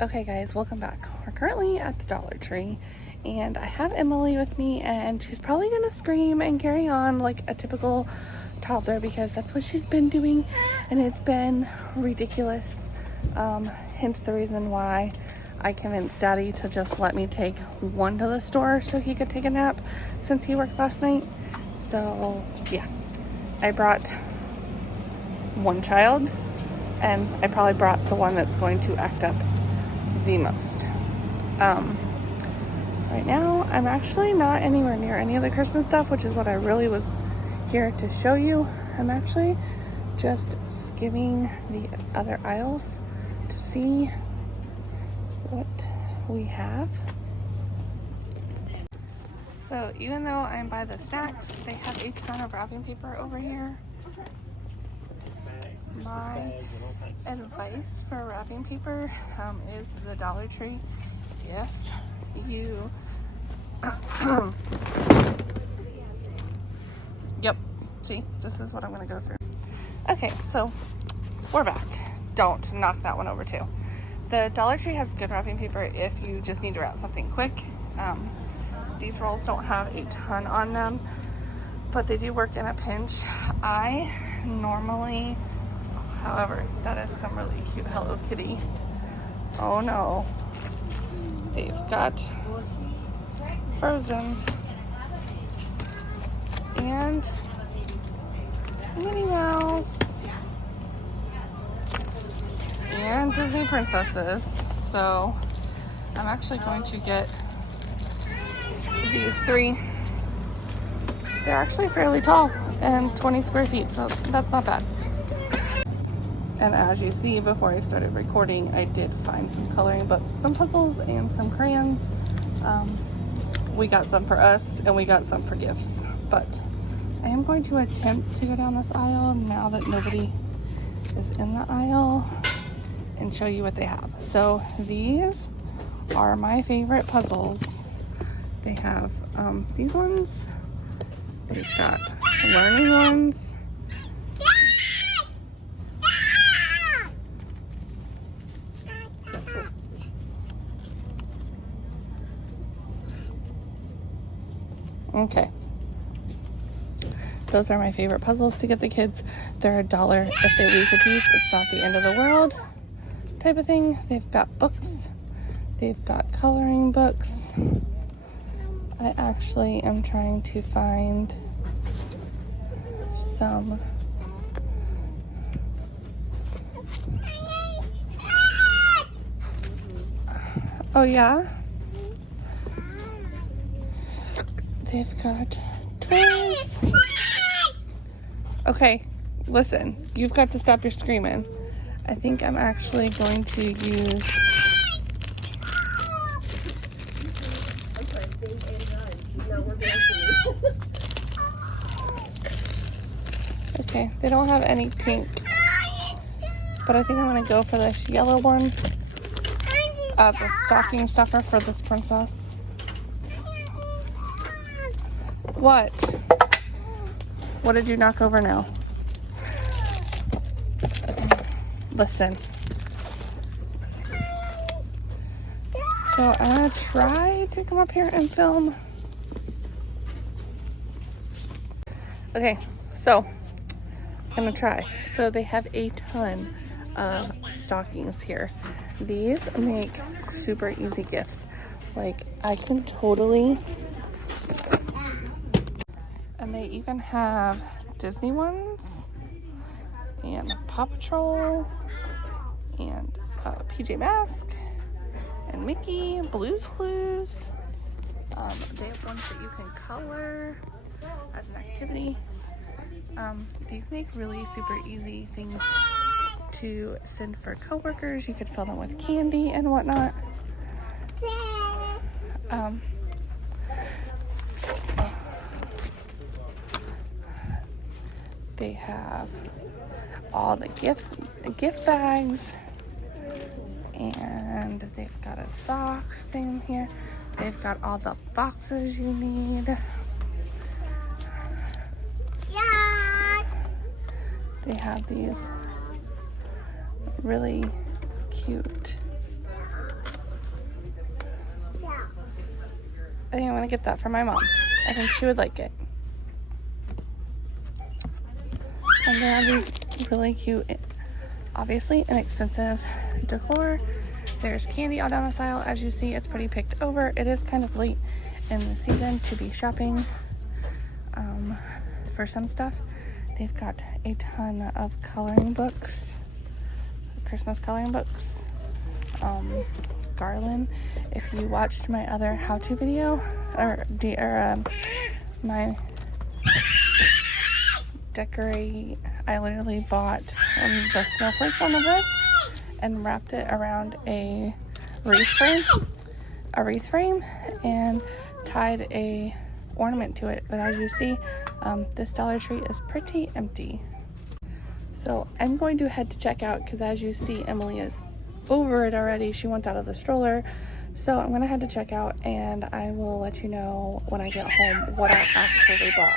Okay guys, welcome back. We're currently at the Dollar Tree and I have Emily with me, and she's probably gonna scream and carry on like a typical toddler because that's what she's been doing and it's been ridiculous. Hence the reason why I convinced Daddy to just let me take one to the store so he could take a nap since he worked last night. So yeah, I brought one child and I probably brought the one that's going to act up the most. Right now I'm actually not anywhere near any of the Christmas stuff, which is what I really was here to show you. I'm actually just skimming the other aisles to see what we have. So even though I'm by the snacks, they have a ton of wrapping paper over here. My advice for wrapping paper is the Dollar Tree. If you yep, see, this is what I'm gonna go through. Okay, so we're back. Don't knock that one over too. The Dollar Tree has good wrapping paper if you just need to wrap something quick. These rolls don't have a ton on them, but they do work in a pinch. I normally, however, that is some really cute Hello Kitty. Oh no. They've got Frozen and Minnie Mouse and Disney princesses. So I'm actually going to get these three. They're actually fairly tall and 20 square feet, so that's not bad. And as you see, before I started recording, I did find some coloring books, some puzzles, and some crayons. We got some for us, and we got some for gifts. But I am going to attempt to go down this aisle now that nobody is in the aisle and show you what they have. So these are my favorite puzzles. They have these ones. They've got learning ones. Okay. Those are my favorite puzzles to get the kids. They're $1 if they lose a piece. It's not the end of the world type of thing. They've got books. They've got coloring books. I actually am trying to find some oh yeah, they've got toys. Okay, listen, you've got to stop your screaming. I think I'm actually going to use okay, they don't have any pink, but I think I'm gonna go for this yellow one as a stocking stuffer for this princess. What? What did you knock over now? Listen. So I'm gonna try to come up here and film. Okay, so I'm gonna try. So they have a ton of stockings here. These make super easy gifts. Like, I can totally, and they even have Disney ones and Paw Patrol and PJ Masks and Mickey, Blue's Clues. They have ones that you can color as an activity. These make really super easy things to send for coworkers. You could fill them with candy and whatnot. They have all the gift bags, and they've got a sock thing here. They've got all the boxes you need. They have these really cute I think I'm gonna get that for my mom. I think she would like it. And they have these really cute, obviously inexpensive decor. There's candy all down the aisle. As you see, it's pretty picked over. It is kind of late in the season to be shopping for some stuff. They've got a ton of coloring books, Christmas coloring books, garland. If you watched my other how-to video, my decorate, I literally bought the snowflake one of this and wrapped it around a wreath frame and tied a ornament to it. But as you see, this Dollar Tree is pretty empty. So I'm going to head to check out because as you see, Emily is over it already. She wants out of the stroller. So I'm gonna head to check out and I will let you know when I get home what I actually bought.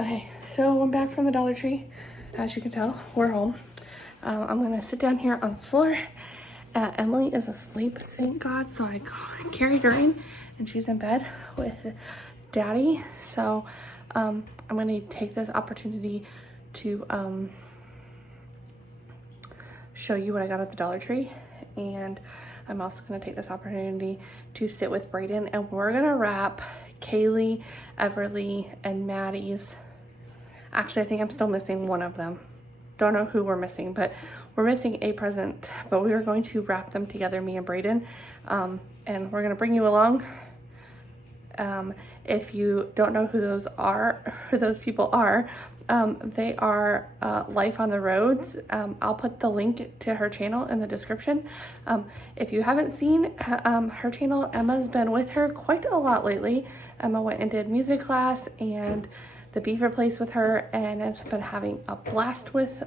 Okay, so I'm back from the Dollar Tree. As you can tell, we're home. I'm gonna sit down here on the floor. Emily is asleep, thank God. So I carried her in and she's in bed with Daddy. So I'm gonna take this opportunity to show you what I got at the Dollar Tree. And I'm also gonna take this opportunity to sit with Brayden and we're gonna wrap Kaylee, Everly, and Maddie's. Actually, I think I'm still missing one of them. Don't know who we're missing, but we're missing a present. But we are going to wrap them together, me and Brayden, and we're gonna bring you along. If you don't know who those people are, they are Life on the Roads. I'll put the link to her channel in the description. If you haven't seen her channel, Emma's been with her quite a lot lately. Emma went and did music class and the Beaver Place with her and has been having a blast with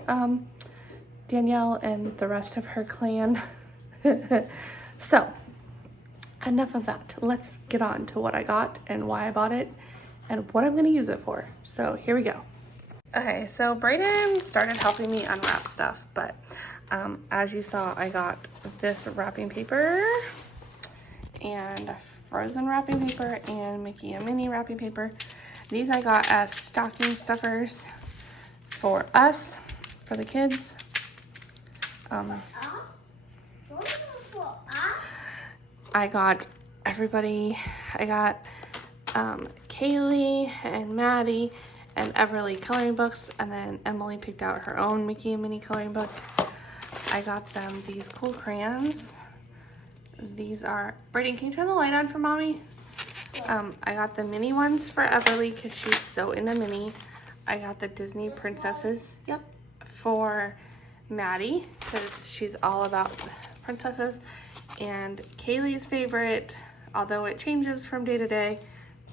Danielle and the rest of her clan. So enough of that. Let's get on to what I got and why I bought it and what I'm going to use it for. So here we go. Okay, so Brayden started helping me unwrap stuff, but as you saw, I got this wrapping paper and Frozen wrapping paper and Mickey and Minnie wrapping paper. These I got as stocking stuffers for us, for the kids. I got everybody, I got Kaylee and Maddie and Everly coloring books, and then Emily picked out her own Mickey and Minnie coloring book. I got them these cool crayons. These are, Brayden, can you turn the light on for mommy? I got the mini ones for Everly because she's so into Minnie. I got the Disney princesses, yep, for Maddie because she's all about princesses. And Kaylee's favorite, although it changes from day to day,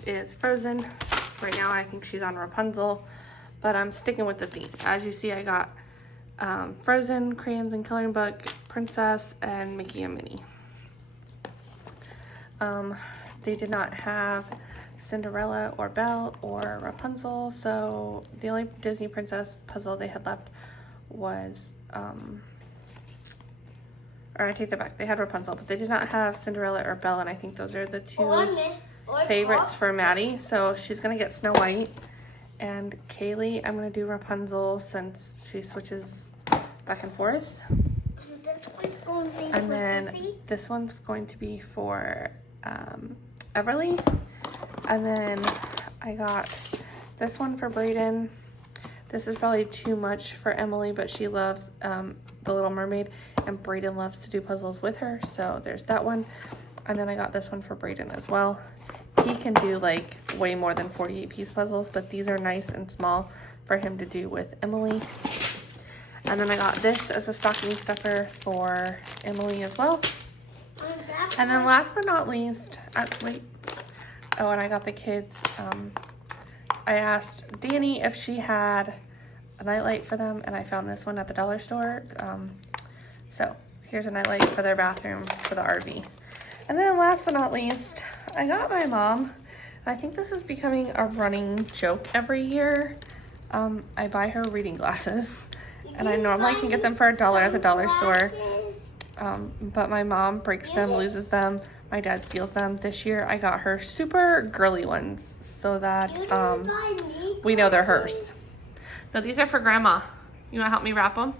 is Frozen. Right now I think she's on Rapunzel, but I'm sticking with the theme. As you see, I got Frozen, crayons and coloring book, Princess, and Mickey and Minnie. They did not have Cinderella or Belle or Rapunzel, so the only Disney princess puzzle they had left was, or I take that back, they had Rapunzel, but they did not have Cinderella or Belle, and I think those are the two favorites for Maddie. So she's gonna get Snow White, and Kaylee, I'm gonna do Rapunzel since she switches back and forth. This one's going to be and then this one's going to be for Everly. And then I got this one for Brayden. This is probably too much for Emily, but she loves The Little Mermaid, and Brayden loves to do puzzles with her, so there's that one. And then I got this one for Brayden as well. He can do like way more than 48 piece puzzles, but these are nice and small for him to do with Emily. And then I got this as a stocking stuffer for Emily as well. And then last but not least, wait. Oh, and I got the kids. I asked Danny if she had a nightlight for them, and I found this one at the dollar store. So here's a nightlight for their bathroom for the RV. And then last but not least, I got my mom. I think this is becoming a running joke every year. I buy her reading glasses, and I normally can get them for $1 at the dollar store. But my mom breaks them, loses them. my dad steals them. This year I got her super girly ones so that we know they're hers. No, these are for Grandma. You want to help me wrap them?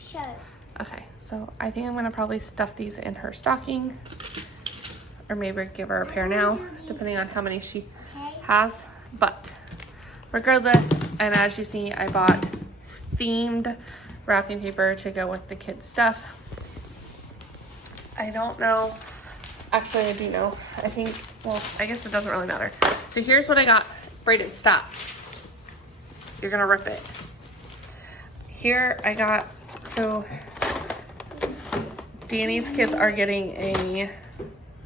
Sure. Okay, so I think I'm going to probably stuff these in her stocking, or maybe give her a pair now, depending on how many she has. But regardless, and as you see, I bought themed wrapping paper to go with the kids' stuff. I don't know. Actually, I do know. I think, well, I guess it doesn't really matter. So here's what I got. Brayden, stop. You're gonna rip it. Here I got, so Danny's kids are getting a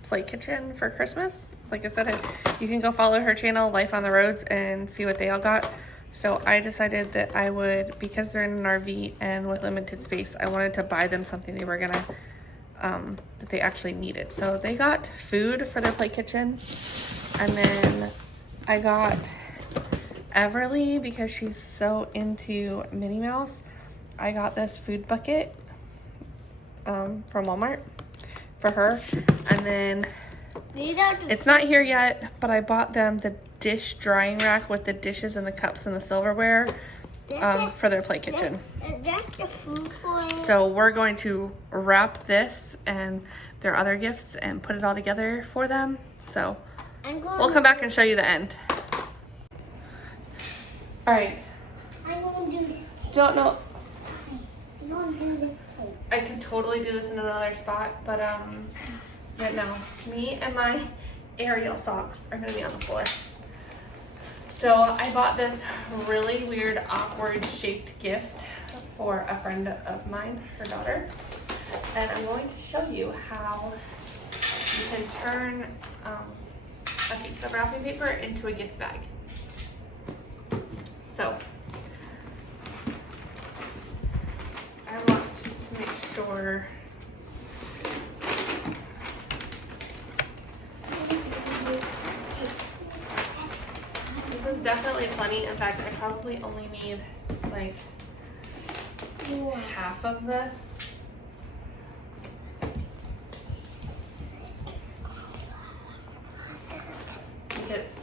play kitchen for Christmas. Like I said, you can go follow her channel, Life on the Roads, and see what they all got. So I decided that I would, because they're in an RV and with limited space, I wanted to buy them something they were gonna, that they actually needed. So they got food for their play kitchen. And then I got Everly, because she's so into Minnie Mouse, I got this food bucket from Walmart for her. And then it's not here yet, but I bought them the dish drying rack with the dishes and the cups and the silverware for their play kitchen. That's the food for it. So we're going to wrap this and their other gifts and put it all together for them. So we'll come back and show you the end. All right. I'm going to do this. Don't know. I'm going to do this tape. I could totally do this in another spot, but no. Me and my Ariel socks are gonna be on the floor. So I bought this really weird, awkward shaped gift for a friend of mine, her daughter. And I'm going to show you how you can turn a piece of wrapping paper into a gift bag. So I want to make sure this is definitely plenty. In fact, I probably only need like half of this.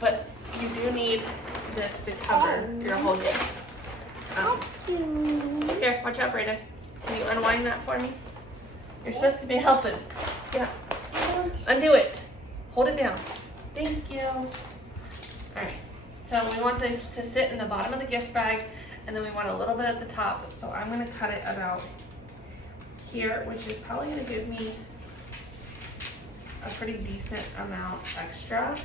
But you do need this to cover your whole gift. Here, watch out, Brayden. Can you unwind that for me? You're supposed to be helping. Yeah. Undo it. Hold it down. Thank you. All right. So we want this to sit in the bottom of the gift bag, and then we want a little bit at the top. So I'm going to cut it about here, which is probably going to give me a pretty decent amount extra.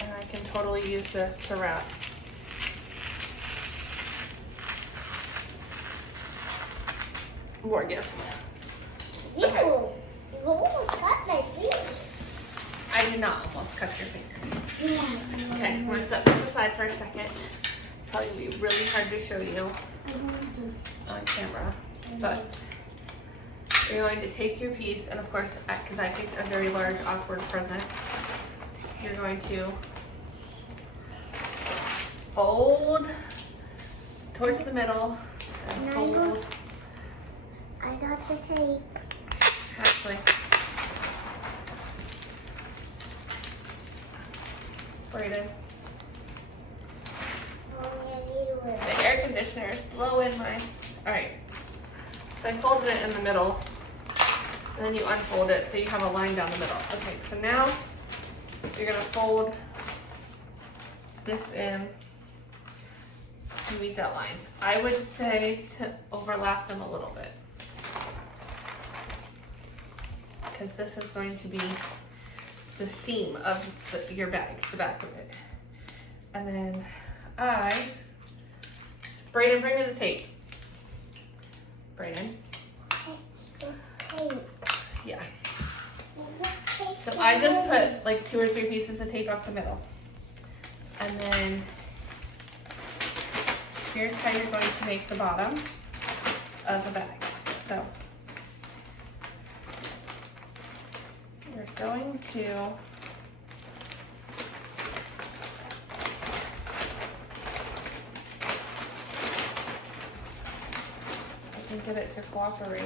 And I can totally use this to wrap more gifts. Okay. You almost cut my finger. I did not almost cut your fingers. Yeah. Okay, I'm going to set this aside for a second. It's probably going to be really hard to show you on camera. But you're going to take your piece, and of course, because I picked a very large, awkward present, you're going to fold towards the middle and fold. I got the tape. Actually, Brayden, the air conditioner is blowing mine. All right, so I folded it in the middle, and then you unfold it so you have a line down the middle. Okay, so now you're gonna fold this in to meet that line. I would say to overlap them a little bit, because this is going to be the seam of your bag, the back of it. And then Brayden, bring me the tape. Brayden. Yeah. So I just put like 2 or 3 pieces of tape up the middle. And then here's how you're going to make the bottom of the bag. So you're going to can get it to cooperate.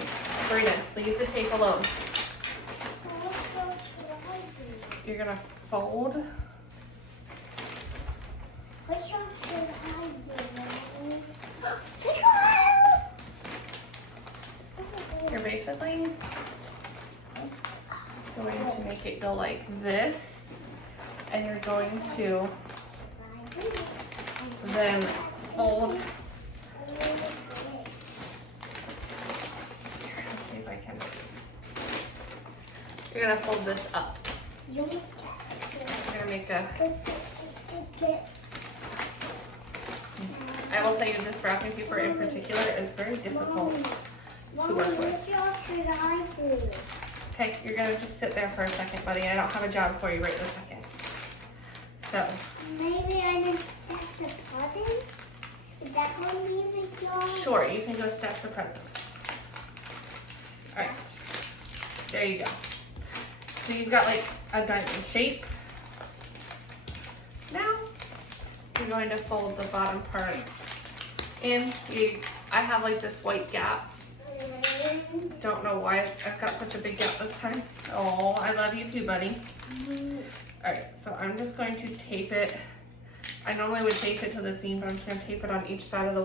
Brayden, leave the tape alone. You're gonna fold. Which one should I do? You're basically going to make it go like this, and you're going to then fold. Here, let's see if I can. You're gonna fold this up. You're gonna make a. I will say this wrapping paper in particular is very difficult to work with. What should I do? Okay, you're gonna just sit there for a second, buddy. I don't have a job for you right this second. So. Maybe I can stack the presents? Is that going to be a big job? Sure, you can go stack the presents. All right, there you go. So you've got like a diamond shape. Now, you're going to fold the bottom part in. I have like this white gap. Don't know why I've got such a big gap this time. Oh, I love you too, buddy. All right, so I'm just going to tape it. I normally would tape it to the seam, but I'm just gonna tape it on each side of the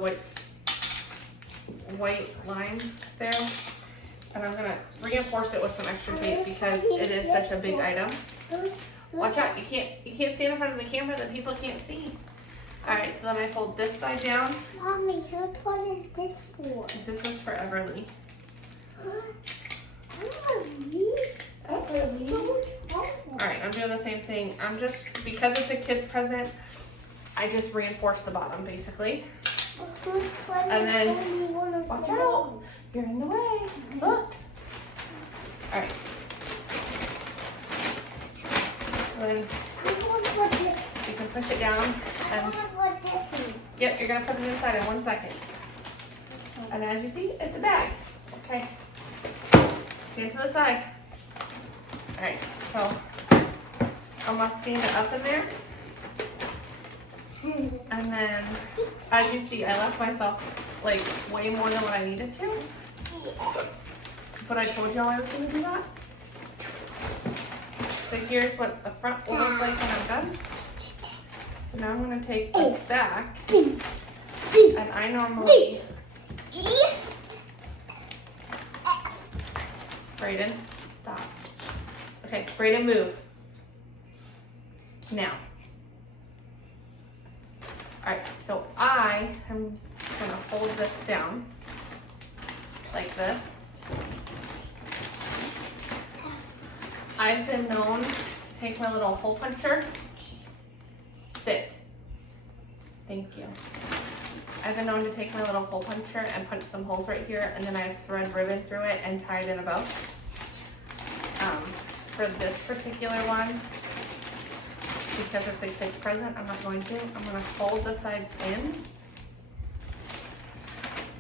white line there. And I'm gonna reinforce it with some extra tape because it is such a big item. Watch out, you can't stand in front of the camera that people can't see. All right, so then I fold this side down. Mommy, what is this for? This is for Everly. All right, I'm doing the same thing. I'm just, because it's a kid's present, I just reinforce the bottom basically. And then, watch out, you're in the way. Look. All right. Then you can push it down and. Yep, you're gonna put it inside in 1 second. And as you see, it's a bag. Okay. Get to the side. All right, so almost seam it up in there. And then, as you see, I left myself like way more than what I needed to. But I told y'all I was gonna do that. So here's what the front will look like when I'm done. So now I'm gonna take the back. And I normally... Brayden, stop. Okay, Brayden, move. Now. Alright, so I am gonna fold this down like this. I've been known to take my little hole puncher. Sit. Thank you. I've been known to take my little hole puncher and punch some holes right here, and then I thread ribbon through it and tie it in a bow. For this particular one, because it's a kid's present, I'm not going to. I'm going to fold the sides in.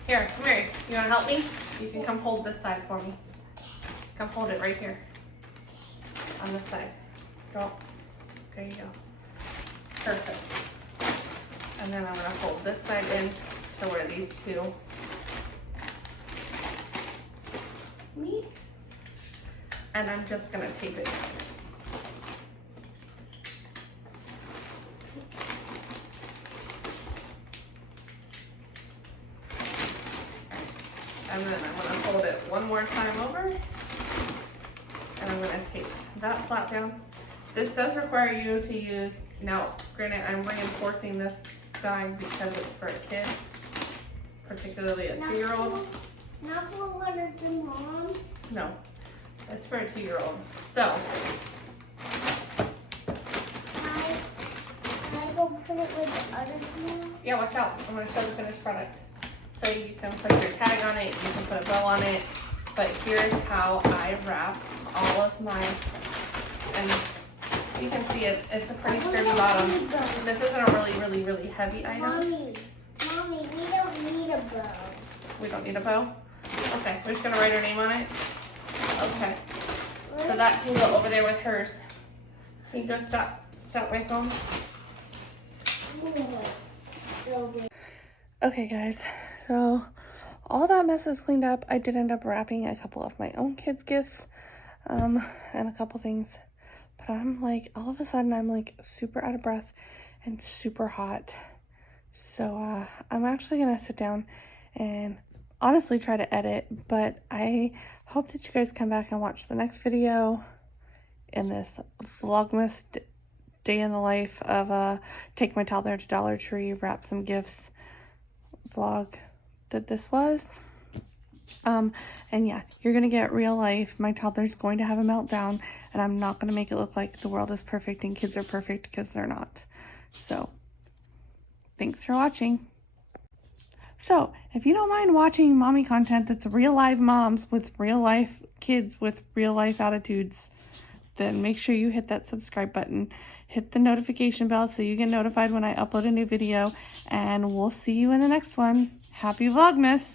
Here, come here. You want to help me? You can come hold this side for me. Come hold it right here. On this side. Go. There you go. Perfect. And then I'm going to fold this side in to where these two meet. And I'm just going to tape it. And then I'm going to fold it one more time over. And I'm going to tape that flat down. This does require you to use, now granted I'm reinforcing this side because it's for a kid, particularly a 2-year-old. Not for one of the moms? No, it's for a 2-year-old. So. Can I go put it with the other one? Yeah, watch out. I'm going to show the finished product. So you can put your tag on it, you can put a bow on it, but here's how I wrap all of my, and you can see it's a pretty sturdy bottom. This isn't a really heavy item. Mommy, we don't need a bow. We don't need a bow? Okay, we're just going to write our name on it. Okay, so that can go over there with hers. Can you go stop my phone? So good. Okay guys, so all that mess is cleaned up. I did end up wrapping a couple of my own kids' gifts and a couple things. But I'm like, all of a sudden, I'm like super out of breath and super hot. So I'm actually going to sit down and honestly try to edit. But I hope that you guys come back and watch the next video in this Vlogmas day in the life of take my toddler to Dollar Tree, wrap some gifts vlog that this was. And yeah, you're gonna get real life. My toddler's going to have a meltdown, and I'm not gonna make it look like the world is perfect and kids are perfect, because they're not. So thanks for watching. So if you don't mind watching mommy content that's real life moms with real life kids with real life attitudes, then make sure you hit that subscribe button, hit the notification bell so you get notified when I upload a new video, and we'll see you in the next one. Happy Vlogmas!